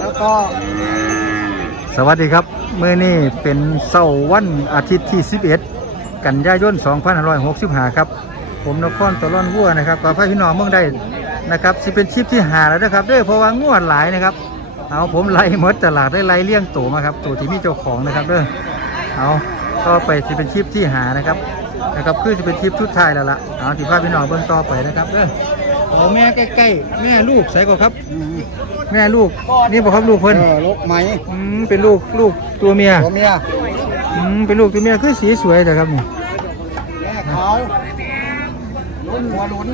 แล้วก็สวัสดีครับเมื้อนี้เป็นเสาร์วันอาทิตย์ที่ 11 กันยายน 2565 ครับ ผมนครตะล่อนวัวนะครับกับพี่น้องเมืองได้นะครับสิเป็นชิปที่หาแล้วนะครับด้อเพราะว่างวดหลายนะครับ เอาผมไล่มดตลาดได้ไล่เลี้ยงตัวมาครับตัวที่มีเจ้าของนะครับเด้อเอาต่อไปสิเป็นชิปที่หานะครับนะครับคือจะเป็นชิปชุดไทายแล้วล่ะเอาที่พาพี่น้องเบิ่งต่อไปนะครับเด้อ เอาแม่ใกล้ๆแม่ลูกใส่ก่อนครับ แม่ลูกนี่บอกครับลูกเพิ่เพิ่นนลูกไหมอืมเป็นลูกลูกตัวเมียตัวเมียอืมเป็นลูกตัวเมียคือสีสวยแต่ครับนี่แม่ขาวลุ้นหัวลุ้น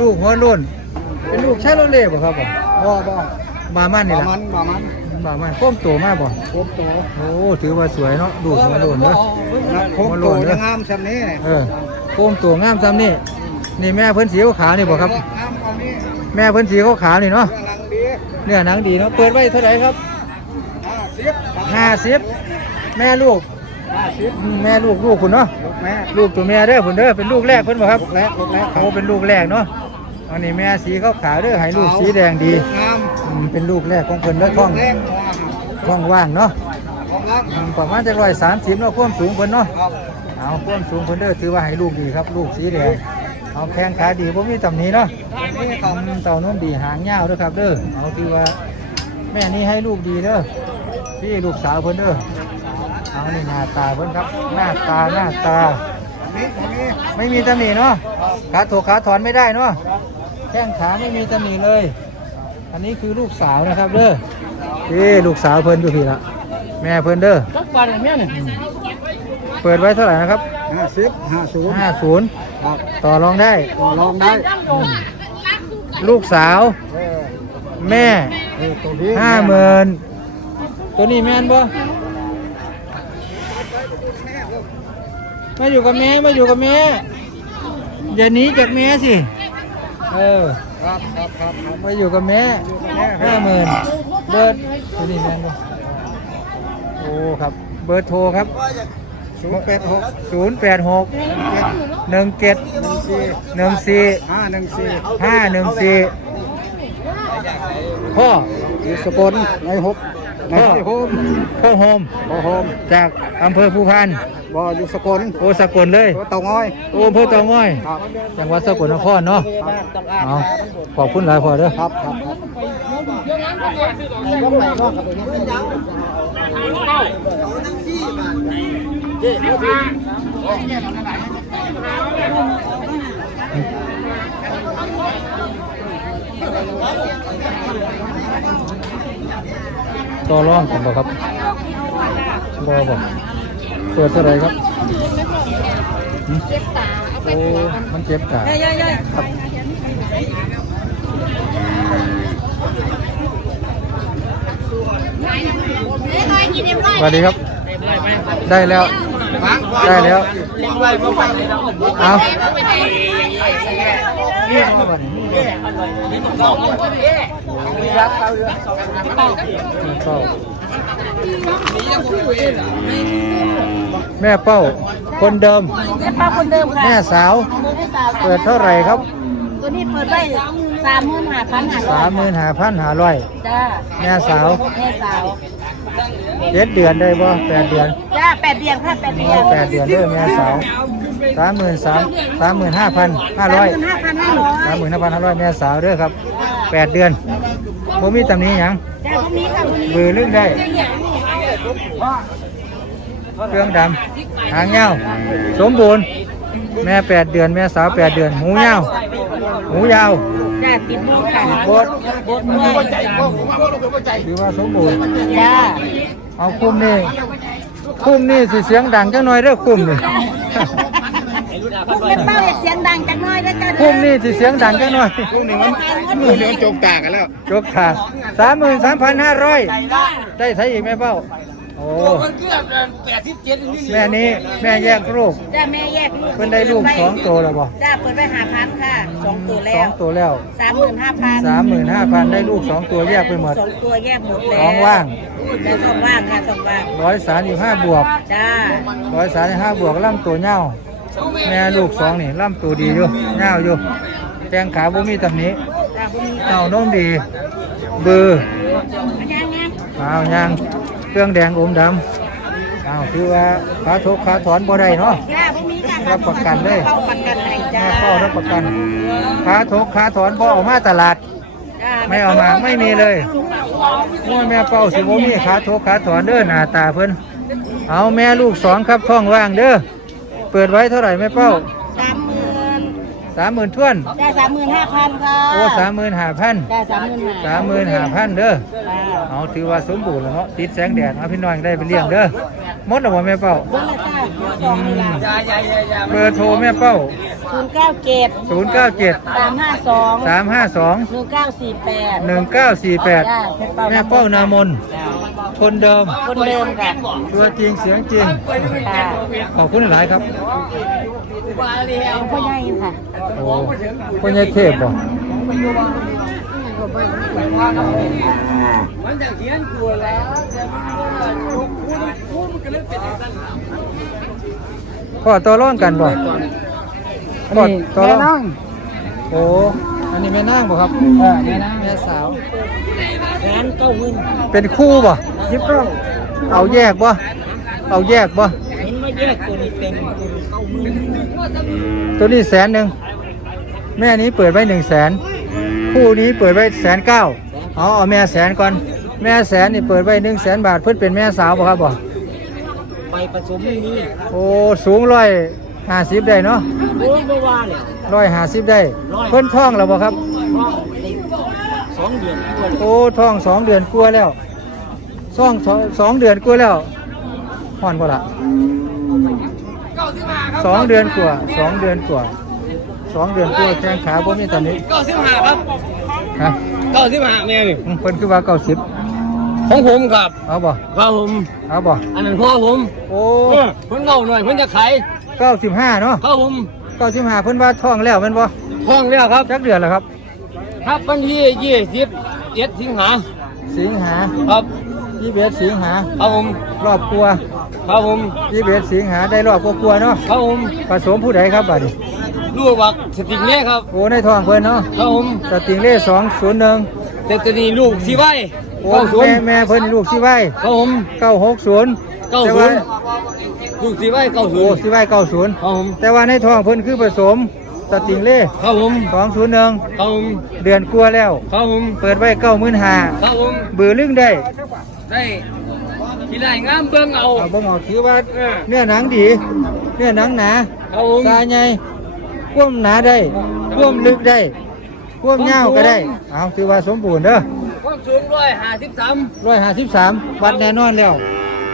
ลูกหัวโล้นเป็นลูกชาโลเล่บ่ครับบ่บ่บ่บามันนี่บ่ล่ะมันบ่มันบามันโค้มโตมากบ่ครบตัวโอ้ถือว่าสวยเนาะลูกหัวโล้นเนาะนะครบหัวโล้ตัวนเด้อยังงามซำนี้เออโค้มโตงามซ้ำนี่นี่แม่เพิ่นสีขาวๆนี่บ่ครับงามอันนี้ แม่เพิ่นสีขาวๆนี่เนาะเรื่องนังดีเนื้อหนังดีเนาะเปิดไว้เท่าไหร่ครับห้าสิบ50แม่ลูกห้าสิบอืมแม่ลูกลูกคุณเนาะลูกแม่ลูกตัวเมียเด้อคุณเด้อเป็นลูกแรกเพิ่นบ่ครับลูกแรกลูกแรกโอ้เป็นลูกแรกเนาะอันนี้แม่สีขาวๆเด้อให้ลูกสีแดงดีงามอืมเป็นลูกแรกของเพิ่นเด้อท้องแรกท้องว่างเนาะของรักอืมประมาณจะร้อยสามสิบเนาะความสูงเพิ่นเนาะครับเอาความสูงเพิ่นเด้อถือว่าให้ลูกดีครับ ลูกสีแดง เอาแข้งขาดีบ่มีตำหนิเนาะนี่อืเขามเต่านุ่มดีหางยาวเด้อครับเด้อเอาถือว่าแม่นี่ให้ลูกดีเด้อพี่ลูกสาวเพิ่นเด้อเอานี่หน้าตาเพิ่นครับ หน้าตาหน้าตานี่นี่ไม่มีตำหนิเนาะขาโถกขาถอนไม่ได้เนาะแข้งขาไม่มีตำหนิเลย อันนี้คือลูกสาวนะครับเด้อพี่ลูกสาวเพิ่นดูพี่ละแม่เพิ่นเด้อจักบาทแม่เนี่ยเปิดไว้เท่าไหร่นะครับ ห้าสิบห้าศูนย์50ครับต่อรองได้ ต่อรองได้ลูกสาว เออแม่เออตัวนี้ห้าหมื่นตัวนี้แม่นบ่มาอยู่กับแม่ มาอยู่กับแม่ อย่าหนีจากแม่สิ เออ ครับครับครับครับมาอยู่กับแม่ห้าหมื่นเบิร์ดตัวนี้แม่นบ่โอ้ครับ เบอร์โทรครับ ศูนย์แปดหกศูนย์แปดหกเจ็ดหนึ่งเจ็ดหนึ่งสี่หนึ่งสี่ห้าหนึ่งสี่ห้าหนึ่งสี่พ่ออยู่สกลในหกในพ่อโฮมพ่อโฮมบ่โฮมจากอำเภอภูพานบ่อยู่สกลโอสกลเลยตัวเต่างอยโออำเภอเตางอยครับจังหวัดสกลนครเนาะเอาขอบคุณหลายพอเด้อครับครับครับ ต่อรองกันบ่ครับบ่บ่เปิดเท่าไหรครับหึโอ้มันเจ็บตาครับสวัสดีครับ ได้แล้ว ได้แล้ว เอาแม่เป้า คนเดิม แม่ป้าคนเดิมค่ะแม่สาวแม่สาวเปิดเท่าไหร่ครับ ตัวนี้เปิดไว้สามหมื่นห้าพันห้าร้อสายมหมื่นห้าพันห้าร้อยจ้าแม่สาว แม่สาว เจ็ดเดือนได้บ่แปดเดือนจ้าแปดเดือนค่ะแปดเดือนแปดเดือนเด้อแม่สาวสามหมื่นสามสามหมื่นห้าพันห้าร้อยสามหมื่นห้าพันห้าร้อยสามหมื่นห้าพันห้าร้อยแม่สาวเด้อครับแปดเดือนบ่มีตำหนี้หยังจ้าพวกนี้ค่ะพวกนี้บือลึกได้เครื่องดำหางยาวสมบูรณ์ แม่แปดเดือน แม่สาวแปดเดือน หูยาวหูยาว จ้าติดโบกค่ะโบดโบดด้วยถือว่าสมบูรณ์จ้าเอาคุ้มนี่คุ้มนี่สิเสียงดังจังหน่อยเด้อคุ้มนี่พวกแม่เป้าอย่าเสียงดังจังน้อยนะจ้าคุ้มนี่สิเสียงดังจังหน่อยพวกนี้มันพวกนี้มันจกตากันแล้วจบขาสามหมื่นสามพันห้าร้อยได้ใช้อีกไหมเป้า โอ้แม่นี้แม่แยกลูก จ้าแม่แยกลูกเพิ่นได้ลูกสองตัวแล้วบ่ จ้าเปิดไว้ห้าพันค่ะสองตัวสแล้อวงตัวแล้วสามหมื่นห้าพันสามหมื่นห้าพันได้ลูกสองตัวแยกไปหมดสองตัวแยกหมดแล้วท้องว่างจ้าท้องว่างค่ะท้องว่างร้อยสามสิบห้าบวกจ้าร้อยสามสิบห้าบวกล่ำตัวเน่าแม่ลูกสองนี่ล่ำตัวดีอยู่เน่าอยู่แกงขาบ่มีตำหนี้จ้าพวกนี้เน่านมดี เบอร์ยังยังเอายาง เครื่องแดงอมดำเอาคือว่าขาทุกขาถอนบ่ได้เนาะจ้าพวกนี้จ้ารับประกันเลยเข้าประกันให้จ้าแม่พ่อรับประกันขาทุกขาถอนบ่เออกมาตลาดจ้าไม่เอามาไม่มีเลยง้อแม่เป้าสิบ่มีขาทุกขาถอนเด้อหน้าตาเพิ่นเอาแม่ลูกสองครับท้องว่างเด้อเปิดไว้เท่าไหร่แม่เป้าสามหมื่น สามหมื่นท้วนได้สามหมื่นห้าพันค่ะโอ้สามหมื่นห้าพันได้สามหมื่นสามหมื่นห้าพันเด้อเอาถือว่าสมบูรณ์แล้วเนาะติดแสงแดดเอาพี่น้องได้ไปเลี้ยงเด้อหมดแล้วบ่แม่เป้าเบิ้ลเลยจ้าสองเวลาเบอร์โทรแม่เป้าศูนย์เก้าเจ็ดศูนย์เก้าเจ็ดสามห้าสองสามห้าสองหนึ่งเก้าสี่แปดหนึ่งเก้าสี่แปดจ้าแม่เป้านามนคนเดิม คนเดิมค่ะตัวจริงเสียงจริงค่ะขอบคุณหลายครับพ่อใหญ่ค่ะโอ้คนยายเทพบ่พ่อต่อร่องกันบ่พ่อต่อร่องโอ้อันนี้แม่นางบ่ครับแม่นางแม่สาวร้านเก้าหมื่นเป็นคู่บ่ยิบเก้าเอาแยกบ่เอาแยกบ่เห็นว่าแยกตัวนี้เป็นเก้าหมื่นตัวนี้แสนหนึ่ง แม่นี้เปิดไว้หนึ่งแสนคู่นี้เปิดไว้แสนเก้าเอาเอาแม่แสนก่อน แม่แสนนี่เปิดไว้หนึ่งแสนบาทเพื่อเป็นแม่สาวบ่ครับบ่ไปผสมไม่มีโอ้สูงร้อยห้าสิบได้เนาะโอ้ยไม่ว่าเลยร้อยห้าสิบได้ เพิ่นท้องแล้วบ่ครับสองเดือนกว่าโอ้ท้องสองเดือนกลัวาแล้วท้องสองสองเดือนกลัวาแล้วห่อนบ่ละสองเดือนกว่าสองเดือนกว่า สองเดือนกว่าแข้งขาบ่มีตอนนี้เก้าสิบห้าครับฮะเก้าสิบห้าแม่นี่อืมเพิ่นคือว่าเก้าสิบของผมครับเอาบ่ครับผมเอาบ่อันนั้นพ่อผมโอ้เออเพิ่นเล่าหน่อยเพิ่นจะขายเก้าสิบห้าเนาะครับผมเก้าสิบห้าเพิ่นว่าท้องแล้วแม่นบ่ท้องแล้วครับ จักเดือนแล้วครับ ครับวันที่ยี่สิบเจ็ดสิงหาสิงหาครับยี่สิบเอ็ดสิงหาครับผมรอบกลัวครับผมยี่สิบเอ็ดสิงหาได้รอบกลัวๆเนาะครับผมผสมผู้ใดครับบัดนี้ ลูกบักสติงเน่ครับโอ้ในท้องเพิ่นเนาะครับผมสติงเล่สองศูนย์หนึ่งแต่ตอนนี้ลูกสีไว้โอ้เก้าศูนแม่ย์แม่เพิ่นลูกสิไว้ครับผมเก้าหกศูนย์เก้าแต่ศูว่านย์ลูกสีไว้เก้าศูโอ้นย์สิไว้เก้าศูนย์ครับผมแต่ว่าในท้องเพิ่นคือผสมสติงเล่ครับผมสองศูนย์หนึ่งครับผมเดือนกลัวาแล้ว ครับผมเปิดไว้เก้าหมื่นห้าครับผมบือลึงได้ ได้ที่ไรงามเบิ่งเอาเอาบ่งออกถือว่าเออเนื้อหนังดี เนื้อหนังหนาครับผมกายใหญ่ ควมหนาได้ควมลึกได้ควมยาวก็ได้เอาถือว่าสมบูรณ์เด้อความสูงร้อยห้าสิบสามร้อยห้าสิบสามวัดแน่นอนแล้ว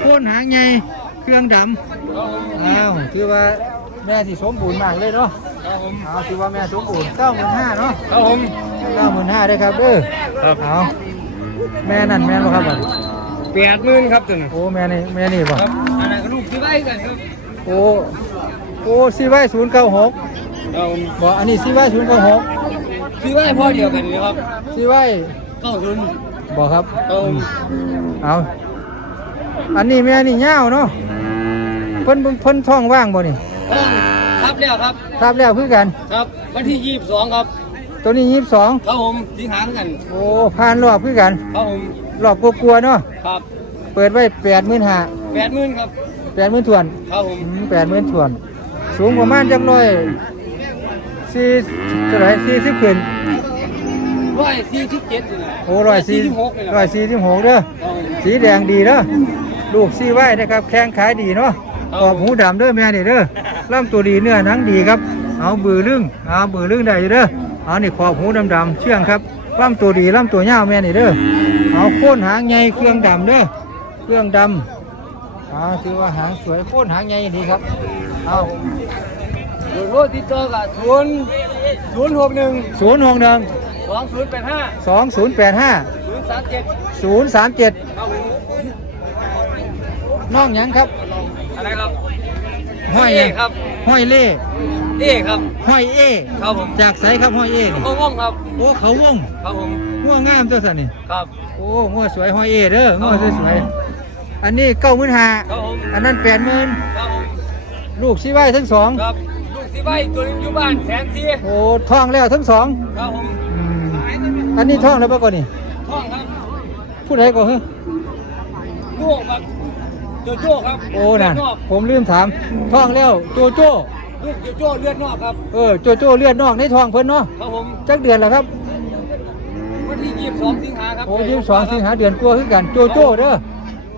โคนหางใหญ่เครื่องดำครับผมเอาถือว่าแม่ที่สมบูรณ์มากเลยเนาะครับผมเอาถือว่าแม่สมบูรณ์เก้าหมื่นห้าเนาะครับผมเก้าหมื่นห้าได้อครับเด้อครับเอาแม่นั่นแม่นบ่ครับบัดแปดหมื่นครับตัวนี้โอ้แม่นี่แม่นี่บ่ครับอันนั้นก็ลูกที่ไว้กันครับโอ้โอ้ซีไว้ศูนย์เก้าหก ครับผมบ่อันนี้ซีไว้ศูนย์เก้าหกที่ไว้พ่อเดียวกันเลยครับซีไว้เก้าศูนย์บ่ครับครับผมเอา อันนี้แม่นี่ยาวเนาะเพิ่นเพิ่นเพิ่นท้องว่างบ่นี่ครับแล้วครับ ทราบแล้วคือกัน ครับ วันที่ยี่สิบสองครับ ตัวนี้ยี่สิบสองครับผมสิงหาคมกันโอ้ผ่านรอบคือกัน ครับผม รอบกลัวๆเนาะครับเปิดไว้แปดหมื่นห้าแปดหมื่นครับ แปดหมื่นถวนครับผม แปดหมื่นถวน สูงประมาณจักร้อย สี่เท่าไหร่สี่สิบขึ้นร้อยสี่สิบเจ็ดนี่แหละโอ้ร้อยสี่สิบหกนี่แหละร้อยสี่สิบหกเด้อครับผมสีแดงดีเด้อลูกซี่ไว้นะครับแข้งขายดีเนาะครับขอบหูดำเด้อแม่นี่เด้อลำตัวดีเนื้อหนังดีครับ เอาบือลึงเอาบือลึงได้อยู่เด้อเอานี่ขอบหูดำดำๆเชื่องครับลำตัวดีลำตัวยาวแม่นี่เด้อเอาโค่นหางใหญ่เครื่องดำเด้อเครื่องดำเอาถือว่าหางสวยโค่นหางใหญ่ดีครับเอาเบอร์โทรติดต่อกับศูนย์ศูนย์หกหนึ่งศูนย์หกหนึ่งสองศูนย์แปดห้าสองศูนย์แปดห้าศูนย์สามเจ็ดศูนย์สามเจ็ดครับผมน้องหยังครับอะไรครับห้อยเอหยังครับห้อยเล่เอครับ ห้อยเอครับผม จากไสครับห้อยเอนี่เขาว่องครับ โอ้เขาวงครับผมงัวงามตัวสันนี่ครับ โอ้งัวสวยห้อยเอเด้องัวสวยๆอันนี้เก้าหมื่นห้าครับผม อันนั้นแปดหมื่นครับผม ลูกชีไว้ทั้งสอง ครับ ลูกที่ไว้ตัวหนึงอยู่บ้านแสนทีโอ้ท้องแล้วทั้งสอง ครับผมอืมอันนี้ท้องแล้วปะก่อนนี่ท่องครับผู้ใดก็เฮ้ยลูกครับโจโจ้ครับโอ้นั่นเลืดนอกผมลืมถามท้องแล้วโจโจ้ลูกโจโจ้เลือดนอกครับเออโจโจ้เลือดนอกในท้องเพิ่นเนาะครับผมจักเดือนแล้วครับวันที่ยี่สิบสองสิงหาครับโอ้ยี่สองสิงหาเดือนกลัวาคือกันโจโจ้เด้อ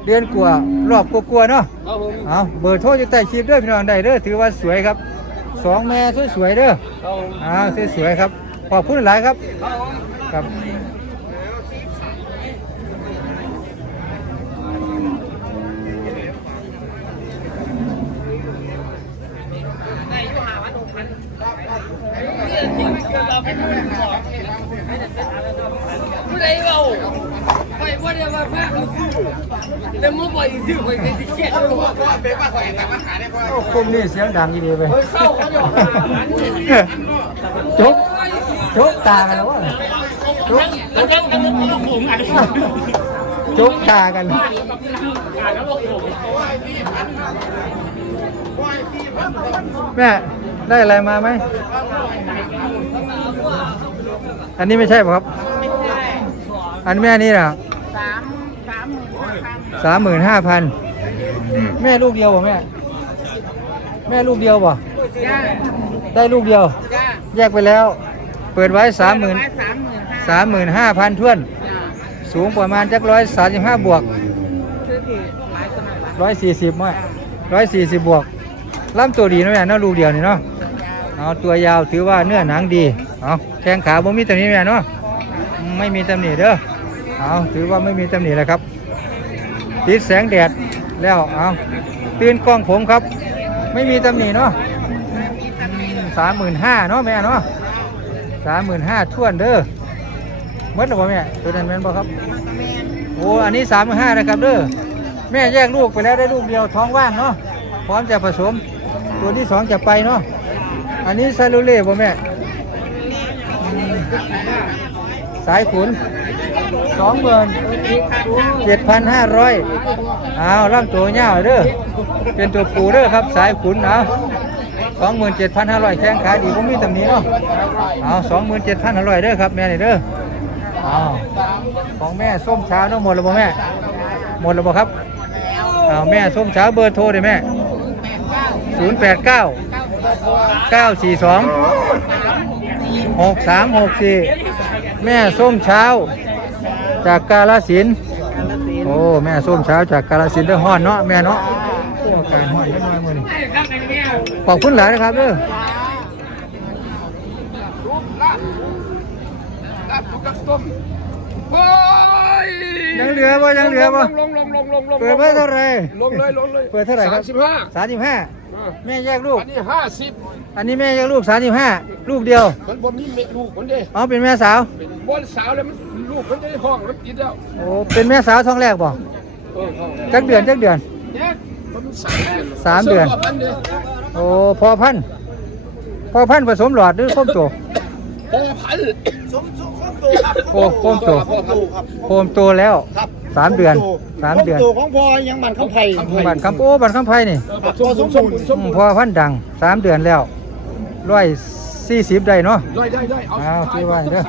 เดือนกว่ารอบกลัวาๆเนาะครับผมเอาเบอร์โทรจะใต้คลิปเด้อพี่น้องได้เด้อถือว่าสวยครับ สองแม่สวยๆเด้ออ่าสวยๆครับ ขอบคุณหลายครับ ครับผู้ใดเรา ว่าเดี๋ยวมาพาเขาซื้อแต่เมื่อบ่อยซื้อไปเป็นที่เช็ดเลยว่าเป็นว่าข่อยแต่มาขายได้พ่อโอ้มนี้เสียงดังอีดีไปเข้าเขาจะหาหลานนี่จกจกตากันแล้ววะจกแล้วนั่งกันแล้วผมอะจกตากันแม่ได้อะไรมาไหม อันนี้ไม่ใช่ป่ะครับ อันแม่นี่นะสามสามหมื่นห้าพัน สามหมื่นห้าพันแม่ลูกเดียวป่ะแม่ แม่ลูกเดียวป่ะจ้าได้ลูกเดียวจ้าแยกไปแล้ว เปิดไว้สามหมื่นสามหมื่นห้าสามหมื่นห้าพันท่วนจ้าสูงประมาณจักร้อยสามสิบห้าบวกซื้อที่หลายคนหลายร้อยสี่สิบมั้ยร้อยสี่สิบบวกลำตัวดีนะแม่เนาะลูกเดียวนี่เนาะเอาตัวยาวถือว่าเนื้อหนังดีเอาแข้งขาบ่มีตำหนิแม่เนาะไม่มีตำหนิเด้อเอาถือว่าไม่มีตำหนิแล้วครับ ติดแสงแดดแล้วเอาตื่นกล้องผมครับ ไม่มีตำหนิเนาะสามหมื่นห้าเนาะแม่เนาะสามหมื่นห้าท่วนเด้อหมดแล้วบ่แม่ตัวนั้นแม่นบ่ครับโอ้อันนี้สามห้านะครับเด้อแม่แยกลูกไปแล้วได้ลูกเดียวท้องว่างเนาะพร้อมจะผสม ตัวที่สองจะไปเนาะอันนี้ซาลูเล่บ่แม่อืมสายขุน สองหมื่นเจ็ดพันห้าร้อยเอาล่ำตัวเงาเด้อเป็นตัวปูเด้อครับสายขุนเอาสองหมื่นเจ็ดพันห้าร้อยแข้งขาดีผมมีตำหนี้เนาะเอาสองหมื่นเจ็ดพันห้าร้อยเด้อครับแม่นี่เด้อเอาของแม่ส้มเช้าเนาะหมดแล้วบ่แม่ หมดแล้วบ่ครับเอาแม่ส้มเช้าเบอร์โทรเลยแม่0 8 9 9 4 2 6 3 6 4แม่ส้มเช้า จากกาลสินธุ์โอ้แม่ส้มเช้าจากกาลสินธุ์เด้อฮ้อนเนาะแม่เนาะโอ้การฮ้อนจังน้อยมื้อนี้ขอบคุณหลายนะครับเด้อกับตุ๊กตุ๊กโอ้ ยยังเหลือบ่ยังเหลือบ่ลงลงลงลงลงลงเปิดไว้เท่าไหร่ลงเลยลงเลยเปิดเท่าไหร่ครับสิบห้าสามสิบห้าแม่แยกลูก อันนี้ห้าสิบอันนี้แม่แยกลูกสามสิบห้าลูกเดียวมันบ่มีเมลูกคนเดียวอ๋อเป็นแม่สาวบนสาวแล้วมันลูกมันจะได้ห้องมันกินแล้วโอ้เป็นแม่สาวท้องแรกบ่เออห้องจักเดือนจักเดือนเนี่ยมันสามเดือนสามเดือนสื้พันเดียวโอ้พอพันธุ์พอพันธุ์ผสมหลอดหรือคมโตพอพัน สมสมครบตัวครับโอ้คมโตพอพันครับโคมโตแล้วครับสามเดือนสามเดือนตัวของพอยังบันคำไผ่บันคำโอ้บันคำไพนี่สมสมสมสมอืมพอพันธุ์ดังสามเดือนแล้วร้อยสี่สิบได้เนาะได้ได้ได้เอาเอาที่ว่าเด้อ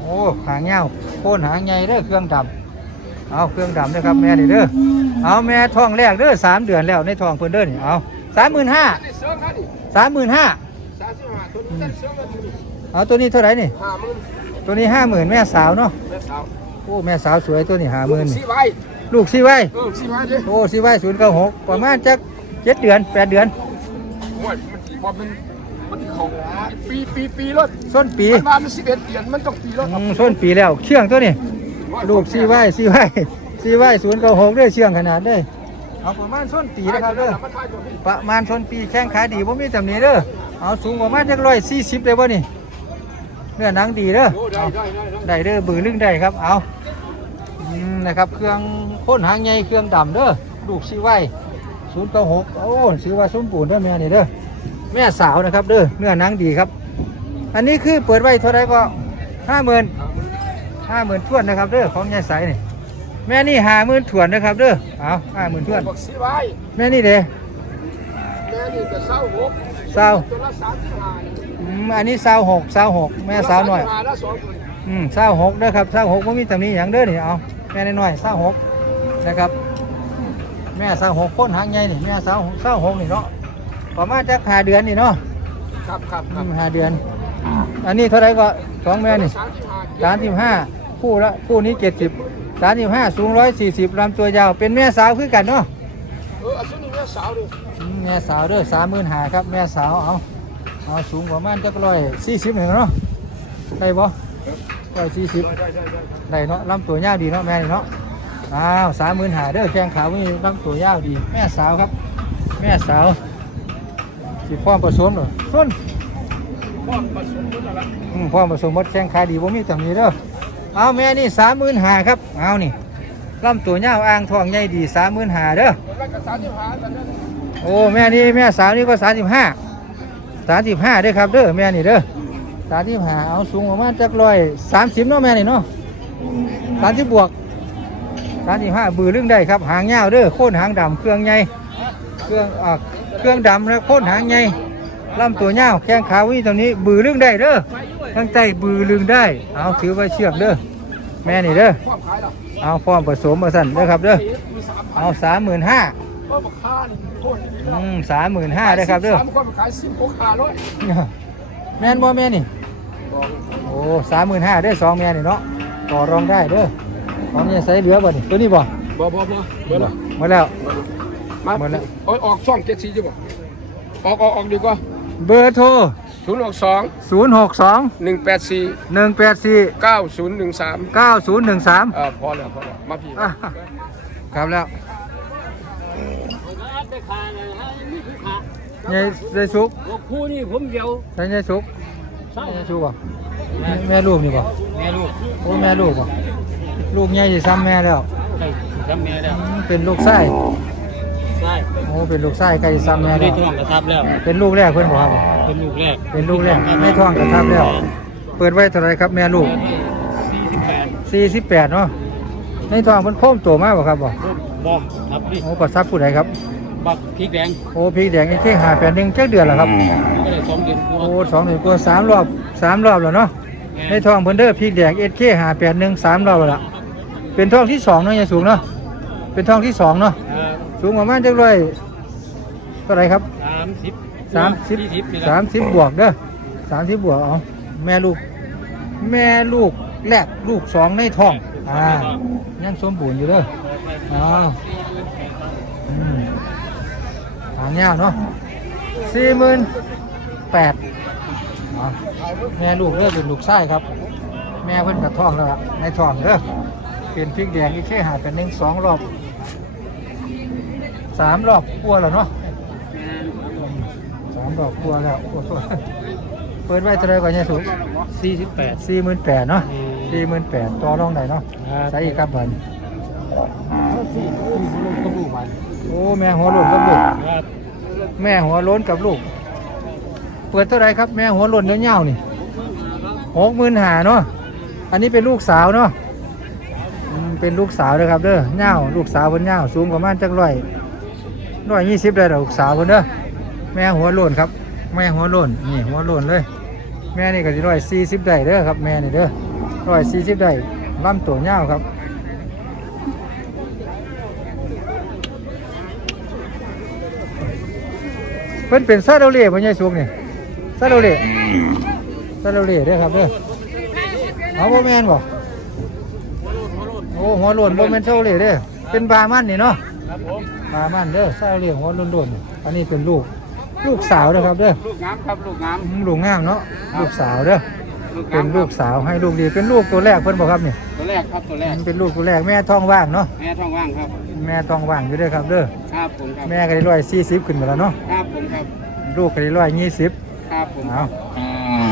โอ้หางเงาโคนหางใหญ่เด้อเครื่องดำเอาเครื่องดำเด้อครับแม่นี่เด้อเอาแม่ท้องแรกเด้อสามเดือนแล้วในท้องเพิ่นเด้อนี่เอาสามหมื่นห้าอันนี้เสริมนะนี่สามหมื่นห้า สามสิบห้าตัวนี้เสริมแล้วตัวนี้เอาตัวนี้เท่าไหร่นี่ ห้าหมื่นตัวนี้ห้าหมื่นแม่สาวเนาะแม่สาวโอ้แม่สาวสวยตัวนี้ห้าหมื่นสี่ใบลูกซีไว้เออสี่ใบดิโอ้ซีไว้ศูนย์เก้าหกประมาณจักเจ็ดเดือนแปดเดือนโอ้ยมันพอเป็นมันเขาปีปีปีรถส้นปีมันมามันสิบเอ็ดเดือนมันต้องปีรถอืมส้นปีแล้วเชื่องตัวนี้ ลูกซีไว้ซีไว้ซีไว้ศูนย์เก้าหกด้วยเชื่องขนาดเด้อเอาประมาณส้นปีนะครับเด้อมันทายตัวพี่ประมาณชนปีแข้งขาดีผมมีตำหนิเด้อเอาสูงประมาณจักร้อยสี่สิบเลยบ่นี่เนื้อหนังดีเด้อโอ้ได้เอาได้ได้ได้ได้เด้อบือลึงได้ครับ เอาอืมนะครับ เครื่องพ่นหางใหญ่เครื่องดำเด้อลูกซีไว้ศูนย์เก้าหกโอ้ซีไว้สมบูรณ์เด้อแม่นี่เด้อแม่สาวนะครับเด้อเนื้อหนังดีครับ อันนี้คือเปิดไว้เท่าไรก็ห้าหมื่นห้าหมื่นทวนนะครับเด้อของยายใสนี่แม่นี่ห้าหมื่นทวนนะครับเด้อเอาห้าหมื่นทวนบอกสี่ใบแม่นี่เด้แม่นี่ก็เศร้าหกสาวตัวละสามสิบห้า อืมอันนี้สาวหกสาวหกแม่สาวหน่อยสามสิบห้าละสองหมื่นอืมเศร้าหกเด้อครับเศร้าหกไม่มีตำหนิอย่างเด้อนี่เอาแม่น้อยๆเศร้าหกนะครับ แม่เศร้าหกพ้นหางใหญ่นี่แม่เศร้าเศร้าหกนี่เนาะประมาณจะหาเดือนนี่เนาะครับครับคอืรับมหาเดือน อันนี้เท่าไหรก็สองแม่นี่สามสิบห้าสามสิบห้าคู่ละคู่นี้เจ็ดสิบสามสิบห้าสูงร้อยสี่สิบลำตัวยาวเป็นแม่สาวคือกันเนาะเออเอาชุดนี้แม่สาวดิอืมแม่สาวเด้อสามหมื่นหาครับแม่สาวเอา เอาสูงประมาณจักร้อยสี่สิบหนึ่งเนาะได้บ่ร้อยสี่สิบได้เนาะลำตัวยาวดีเนาะแม่เนาะอ้าวสามหมื่นหาเด้อแข้งขาวมีลำตัวยาวดี แม่สาวครับ แม่สาวสิพร้อมผสมเหรอส้นพ่อผสมกันแล้วล่ะอืมพร้อมผสมหมดแข้งขาดีบ่มีตำหนิเด้อเอาแม่นี่สามหมื่นหาครับเอานี่ลำตัวยาวอ่างทองใหญ่ดีสามหมื่นหาเด้อโอ้แม่นี่แม่สาวนี่ก็สามสิบห้า สามสิบห้าด้อครับเด้อแม่นี่เด้อสามสิบห้าเอาสูงประมาณจักร้อยสามสิบเนาะแม่นี่เนาะสามสิบบวกสามสิบห้าบือเรื่องได้ครับหางยาวเด้อโค่นหางดำเครื่องใหญ่เครื่องอ่าเครื่องดำแล้วโค่นหางใหญ่ลำตัวยาวแข้งขาวิ่งตรงนี้บือเรื่องได้เด้อทั้งใจบือเรื่องได้ เอาถือไว้เชือกเด้อแม่นี่เด้อเอาพร้อมผสมมาสั่นเด้อครับเด้อเอาสามหมื่นห้า อกค่านี่โคตรอืมสามหมื่นห้าเด้อครับเด้อสามคนขายสิบหกห้าร้อยแม่นบ่แม่นี่ โอ้สามหมื่นห้าได้อสองแม่นี่เนาะต่อรองได้เด้อของเนี่ยใส่เหลือบ่นี่ตัวนี้บ่บ่บ่บ่เดี๋ยวละหมดแล้วมาหมดแล้วโอ้ยออกช่องเจ็ดสี่จ้ะบ่ออกออกออกดีกว่าเบอร์โทรศูนย์หกสอง062หนึ่งแปดสี่184เก้าศูนย์หนึ่งสาม9013เออพอแล้วพอแล้วมาพี่อะครับแล้ว ยายยายสุกคู่นี่ผมเดียวใช่ยายสุกยายสุกบ่แม่ลูกนี่บ่แม่ลูกโอ้แม่ลูกบ่ลูกใหญ่สิซ้ำแม่แล้วใช่ทำแม่แล้วอืมเป็นลูกไส้ใช่โอ้เป็นลูกไส้ใกล้สิซ้ำแม่ได้แล้วท้องกระทับแล้ว เป็นลูกแรกเพิ่นบ่ครับ เป็นลูกแรกเป็นลูกแรกไม่ท้องกระทับแล้ว เปิดไว้เท่าไหรครับแม่ลูก สี่สิบแปด48เนาะในท้องเพิ่นโค้มโตมากบ่ครับบ่บอกครับดิโอ้ปัดซับผู้ใดครับ บักพริกแดงโอ้พี่แดงอีกแค่หาแปดหนึ่งจักเดือนแล้วครับ ก็ได้สองเดือนกว่าโอ้สองเดือนกว่าสามรอบสามรอบแล้วเนาะในท้องเพิ่นเด้อพี่แดงเอสเคหาแปดหนึ่งสามรอบแล้วล่ะเป็นท้องที่สองเนาะยังสูงเนาะเป็นท้องที่สองเนาะสูงประมาณจักร้อยเท่าไหรครับ สามสิบสามสิบสี่สิบนี่แหละสามสิบบวกเด้อสามสิบบวกเอาแม่ลูก แม่ลูกแรกลูกสองในท้องอ่ายังสมบูรณ์อยู่เด้ออ้าวอืมหางยาวเนาะสี่หมื่นแปดแม่ลูกเด้อเป็นลูกไส้ครับ แม่เพิ่นกับท้องแล้วล่ะในท้องเด้อเป็นพริกแดงที่แค่หาเป็นหนึ่งสองรอบสามรอบกลัวแล้วเนาะสามดอกกลัวแล้วโอ้โหเปิดไว้เท่าไรก่อนเนี่ยสูงสี่สิบแปดสี่หมื่นแปดเนาะสี่หมื่นแปดต่อรองไหนเนาะใช้อีกครับบันสี่ลูกก็ลูกมัน โอ้แม่หัวโล้นกับลูกครับแม่หัวโล้นกับลูก เปิดเท่าไรครับแม่หัวโล้นเงี้ยวๆนี่หกหมื่นหาเนาะอันนี้เป็นลูกสาวเนาะเป็นลูกสาวเลยครับเด้อเงี้ยวลูกสาวบนเงี้ยวสูงประมาณจักร้อยร้อยยี่สิบได้ดอกลูกสาวคนเด้อแม่หัวโล้นครับ แม่หัวโล้นนี่หัวโล้นเลย แม่นี่ก็จะร้อยสี่สิบได้เด้อครับ แม่นี่เด้อร้อยสี่สิบได้ลำตัวเงาวครับ พิ่นเป็นซาโดเล่บ่ใหญ่สูงนี่ซาโดเล่ซาโดเล่เด้อครับเด้อเอาบ่แม่นบ่โอ้หัวโล้นบ่แม่นซาโดเล่เด้อเป็นบามันนี่เนาะครับผมบามันเด้อซาโดเล่หัวโล้นๆอันนี้เป็นลูก ลูกสาวเด้อครับเด้อลูกงามครับลูกงามอืมลูกงามเนาะลูกสาวเด้อลูกเป็งามนลูกสาวให้ลูกดีเป็นลูกตัวแรกเพิ่นบอกครับนี่ตัวแรกครับตัวแรกเป็นลูกตัวแรกแม่ท้องว่างเนาะแม่ท้องว่างครับ แม่ท้องว่างอยู่เด้วยครับเด้อ ครับผมครับ แม่ก็ได้ร้อยสี่สิบขึ้นมาแล้วเนาะครับผมครับ ลูกก็ได้ร้อยยี่สิบครับผมเอา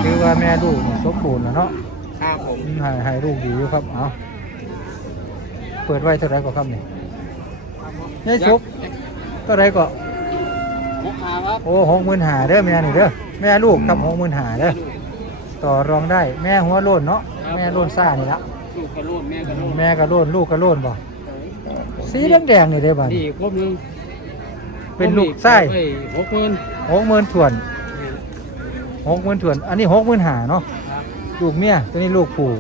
คือว่าแม่ลูกนี่สมบูรณ์แล้วเนาะครับผมอืมให้ให้ลูกดีอยู่ครับเอาเปิดไว้เท่าไหรก็ครับนี่ยายชุบเท่าไหรก็หกขาครับโอ้หกหมื่นหาเด้อแม่นี่เด้อแม่ลูกครับหกหมื่นหาเด้อต่อรองได้แม่หัวโล้นเนาะแม่โล้นซ่านี่ละลูกกระโลดแม่กระโลดแม่ก็โล้นลูกก็โล้นบ่ สีแดงๆนี่ได้อบ่นี่ครบหนึงเป็นลูกไส้เอ้ยหกหมื่นหกหมื่นถ่วนหกหมื่นถ่วน อันนี้หกหมื่นหาเนาะลูกเมียตัวนี้ลูกปู่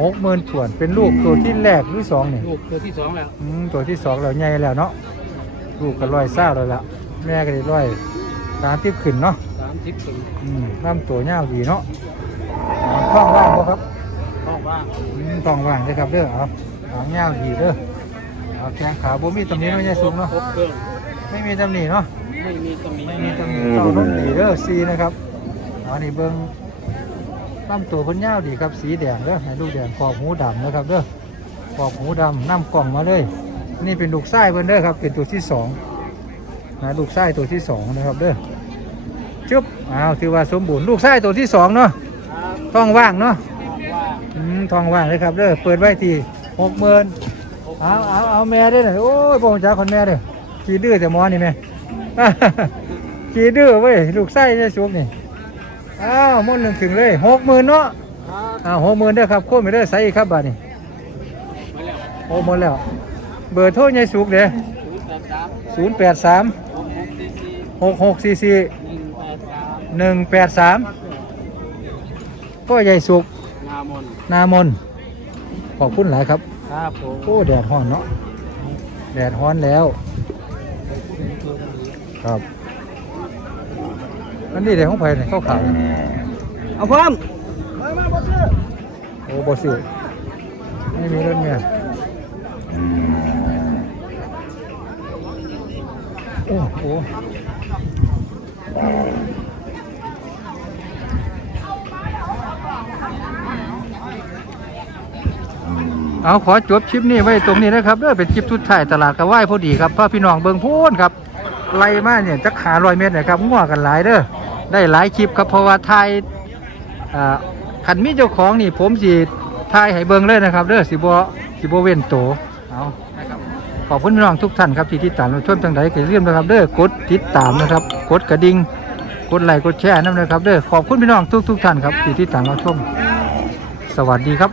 หกหมื่นส่วนเป็นลูกตัวที่แรกหรือสองนี่ลูกตัวที่สองแล้วอืมตัวที่สองแล้วใหญ่แล้วเนาะลูกก็ร้อยซ่าเลยละแม่ก็ได้ร้อยสามทิพขึ้นเนาะสามสิบปีอืมลำตัวยาวดีเนาะท้องว่างบ่ครับพ่อว่าอืมท้องว่างเด้อครับเด้อเอาหางยาวดีเด้อ เอาแข้งขาบ่มีตำหนิเนาะยายสูงเนาะครบเครื่องไม่มีตำหนิเนาะไม่มีตำหนิไม่มีตำหนิเต่านุ่มดีเด้อซีนะครับอันนี้เบิ้งลำตัวเพิ่นยาวดีครับสีแดงเด้อให้ลูกแดงขอบหูดำนะครับเด้อขอบหูดำน้ำกล่องมาเลย นี่เป็นลูกไส้เพิ่นเด้อครับเป็นตัวที่สองนะลูกไส้ตัวที่สองนะครับเด้อจุ๊บอ้าวถือว่าสมบูรณ์ลูกไส้ตัวที่สองเนาะครับท้องว่างเนาะว่าอืมท้องว่างเลยครับเด้อเปิดไว้ที่หกหมื่น เอาเอาเอาแม่ได้หน่อยโอ้ยบ่งจ้าคนแม่เด้อขี้ดื้อแต่หมอนี่แม่ ขี้ดื้อเว้ยลูกไส้จะสุกนี่อ้าวหมดหนึ่งถึงเลยหกหมื่นเนาะครับอ้าวหกหมื่นเด้อครับโค้ดไปเด้อใส่อีกครับบาทนี่มาแล้วโอ้หมดแล้ว เบอร์โทรยายสุกเด้อศูนย์แปดสามศูนย์แปดสามหกหกสี่สี่หกหกสี่สี่หนึ่งแปดสามหนึ่งแปดสามก็ยายสุกนามนนามน ขอบคุณหลายครับ ครับผมโอ้แดดฮ้อนเนาะแดดฮ้อนแล้ว ครับอันนี้เดี๋ยวของไผ่เนี่ยเข้าขายเอาพร้อมโอ้บอสิไม่มีรถเนี่ยโอ้โห เอาขอจบคลิปนี้ไว้ตรงนี้นะครับเด้อเป็นคลิปสุดท้ายตลาดกระว่ายพอดีครับพ่อพี่น้องเบิงพูนครับไล่มาเนี่ยจักหาร้อยเมตรนะครับง่วกันหลายเด้อได้หลายคลิปครับเพราะว่าไทยอ่าขันมีเจ้าของนี่ผมสิทายให้เบิงเลยนะครับเด้อสิบ่สิบเว้นโตเอาขอบคุณพี่น้องทุกท่านครับที่ติดตามเราชมทางใดก็อย่าลืมนะครับเด้อกดติดตามนะครับกดกระดิ่งกดไลค์กดแชร์นั่นนะครับเด้อขอบคุณพี่น้องทุกทุกท่านครับที่ติดตามเราชมสวัสดีครับ